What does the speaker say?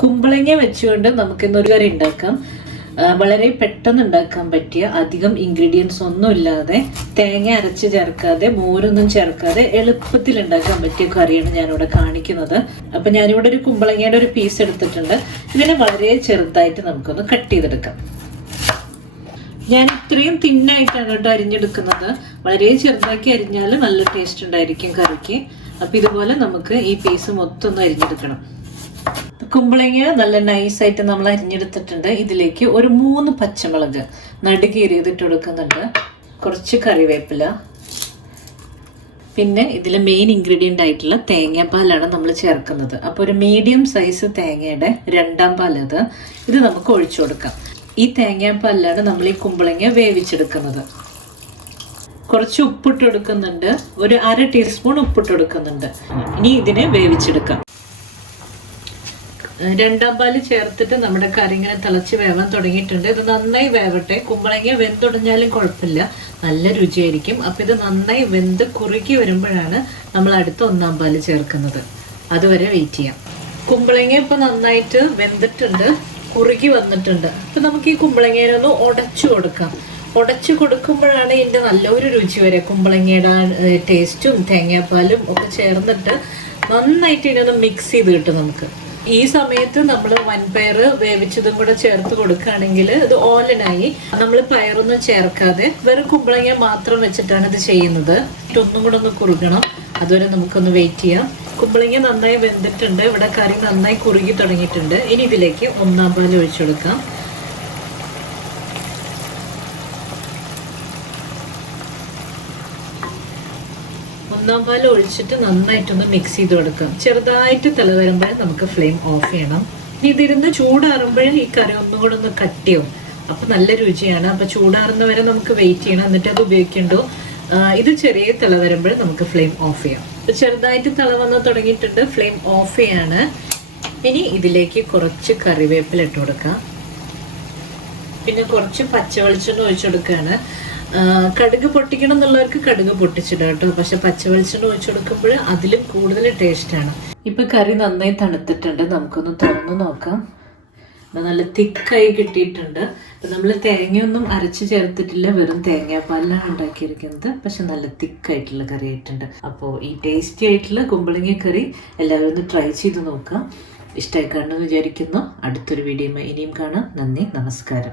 കുമ്പളങ്ങ വെച്ചുകൊണ്ട് നമുക്ക് ഇന്നൊരു കറി ഉണ്ടാക്കാം. വളരെ പെട്ടെന്ന് ഉണ്ടാക്കാൻ പറ്റിയ, അധികം ഇൻഗ്രീഡിയൻസ് ഒന്നും ഇല്ലാതെ, തേങ്ങ അരച്ച് ചേർക്കാതെ, മോരൊന്നും ചേർക്കാതെ എളുപ്പത്തിൽ ഉണ്ടാക്കാൻ പറ്റിയ കറിയാണ് ഞാനിവിടെ കാണിക്കുന്നത്. അപ്പം ഞാനിവിടെ ഒരു കുമ്പളങ്ങയുടെ ഒരു പീസ് എടുത്തിട്ടുണ്ട്. ഇതിനെ വളരെ ചെറുതായിട്ട് നമുക്കൊന്ന് കട്ട് ചെയ്തെടുക്കാം. ഞാൻ ഇത്രയും തിന്നായിട്ടാണ് കേട്ടോ അരിഞ്ഞെടുക്കുന്നത്. വളരെ ചെറുതാക്കി അരിഞ്ഞാൽ നല്ല ടേസ്റ്റ് ഉണ്ടായിരിക്കും കറിക്ക്. അപ്പം ഇതുപോലെ നമുക്ക് ഈ പീസ് മൊത്തം ഒന്ന് അരിഞ്ഞെടുക്കണം. കുമ്പളങ്ങ നല്ല നൈസായിട്ട് നമ്മൾ അരിഞ്ഞെടുത്തിട്ടുണ്ട്. ഇതിലേക്ക് ഒരു 3 പച്ചമുളക് നടുകീറിയതിട്ട് കൊടുക്കുന്നുണ്ട്. കുറച്ച് കറിവേപ്പില, പിന്നെ ഇതിലെ മെയിൻ ഇൻഗ്രീഡിയൻ്റ് ആയിട്ടുള്ള തേങ്ങാപ്പാലാണ് നമ്മൾ ചേർക്കുന്നത്. അപ്പോൾ ഒരു മീഡിയം സൈസ് തേങ്ങയുടെ 2ാം പാൽ ഇത് നമുക്ക് ഒഴിച്ചു കൊടുക്കാം. ഈ തേങ്ങാപ്പാലിലാണ് നമ്മൾ ഈ കുമ്പളങ്ങ വേവിച്ചെടുക്കുന്നത്. കുറച്ച് ഉപ്പിട്ട് കൊടുക്കുന്നുണ്ട്, ഒരു 1/2 ടീസ്പൂൺ ഉപ്പിട്ട് കൊടുക്കുന്നുണ്ട്. ഇനി ഇതിനെ വേവിച്ചെടുക്കാം. 2ാം പാല് ചേർത്തിട്ട് നമ്മുടെ കറി ഇങ്ങനെ തിളച്ച് വേവാൻ തുടങ്ങിയിട്ടുണ്ട്. ഇത് നന്നായി വേവട്ടെ. കുമ്പളങ്ങ വെന്തുടഞ്ഞാലും കുഴപ്പമില്ല, നല്ല രുചിയായിരിക്കും. അപ്പം ഇത് നന്നായി വെന്ത് കുറുകി വരുമ്പോഴാണ് നമ്മൾ അടുത്ത 1ാം പാല് ചേർക്കുന്നത്. അതുവരെ വെയിറ്റ് ചെയ്യാം. കുമ്പളങ്ങ ഇപ്പം നന്നായിട്ട് വെന്തിട്ടുണ്ട്, കുറുകി വന്നിട്ടുണ്ട്. അപ്പം നമുക്ക് ഈ കുമ്പളങ്ങേനൊന്ന് ഉടച്ചു കൊടുക്കാം. ഉടച്ചു കൊടുക്കുമ്പോഴാണ് ഇതിൻ്റെ നല്ലൊരു രുചി വരെ. കുമ്പളങ്ങയുടെ ടേസ്റ്റും തേങ്ങാപ്പാലും ഒക്കെ ചേർന്നിട്ട് നന്നായിട്ട് ഇതിനൊന്ന് മിക്സ് ചെയ്ത് കിട്ടും നമുക്ക്. ഈ സമയത്ത് നമ്മൾ വൻപയർ വേവിച്ചതും കൂടെ ചേർത്ത് കൊടുക്കുകയാണെങ്കിൽ ഇത് ഓലനായി. നമ്മൾ പയറൊന്നും ചേർക്കാതെ വെറും കുമ്പളങ്ങ മാത്രം വെച്ചിട്ടാണ് ഇത് ചെയ്യുന്നത്. ഒന്നും കൂടെ ഒന്ന് കുറുകണം, അതുവരെ നമുക്കൊന്ന് വെയിറ്റ് ചെയ്യാം. കുമ്പളങ്ങ നന്നായി വെന്തിട്ടുണ്ട്, ഇവിടെ കറി നന്നായി കുറുകി തുടങ്ങിയിട്ടുണ്ട്. ഇനി ഇതിലേക്ക് 1ാം പാൽ ഒഴിച്ചു കൊടുക്കാം. ഒന്നാം പാൽ ഒഴിച്ചിട്ട് നന്നായിട്ടൊന്ന് മിക്സ് ചെയ്ത് കൊടുക്കാം. ചെറുതായിട്ട് തിള വരുമ്പോഴേ നമുക്ക് ഫ്ലെയിം ഓഫ് ചെയ്യണം. ഇനി ഇതിരുന്ന് ചൂടാറുമ്പോഴേ ഈ കറി ഒന്നും കൂടെ ഒന്ന് കട്ടിയാവും. അപ്പം നല്ല രുചിയാണ്. അപ്പം ചൂടാറുന്ന വരെ നമുക്ക് വെയിറ്റ് ചെയ്യണം, എന്നിട്ട് അത് ഉപയോഗിക്കണ്ടോ. ഇത് ചെറിയ തിള വരുമ്പോഴേ നമുക്ക് ഫ്ലെയിം ഓഫ് ചെയ്യാം. ചെറുതായിട്ട് തിള വന്ന് തുടങ്ങിയിട്ടുണ്ട്, ഫ്ലെയിം ഓഫ് ചെയ്യാണ്. ഇനി ഇതിലേക്ക് കുറച്ച് കറിവേപ്പില ഇട്ട് കൊടുക്കാം. പിന്നെ കുറച്ച് പച്ചവെളിച്ചെണ്ണ ഒഴിച്ചു കൊടുക്കുകയാണ്. കടുക് പൊട്ടിക്കണം എന്നുള്ളവർക്ക് കടുക് പൊട്ടിച്ചിടാം കേട്ടോ. പക്ഷെ പച്ചവെളിച്ചെണ്ണ ഒഴിച്ചു കൊടുക്കുമ്പോൾ അതിലും കൂടുതൽ ടേസ്റ്റാണ്. ഇപ്പം കറി നന്നായി തണുത്തിട്ടുണ്ട്, നമുക്കൊന്ന് തുറന്ന് നോക്കാം. നല്ല തിക്കായി കിട്ടിയിട്ടുണ്ട്. നമ്മൾ തേങ്ങയൊന്നും അരച്ച് ചേർത്തിട്ടില്ല, വെറും തേങ്ങാപ്പാലിലാണ് ഉണ്ടാക്കിയിരിക്കുന്നത്. പക്ഷെ നല്ല തിക്കായിട്ടുള്ള കറി ആയിട്ടുണ്ട്. അപ്പോൾ ഈ ടേസ്റ്റി ആയിട്ടുള്ള കുമ്പളങ്ങ കറി എല്ലാവരും ഒന്ന് ട്രൈ ചെയ്ത് നോക്കാം. ഇഷ്ടമായി കാണുമെന്ന് വിചാരിക്കുന്നു. അടുത്തൊരു വീഡിയോയുമായി ഇനിയും കാണാം. നന്ദി, നമസ്കാരം.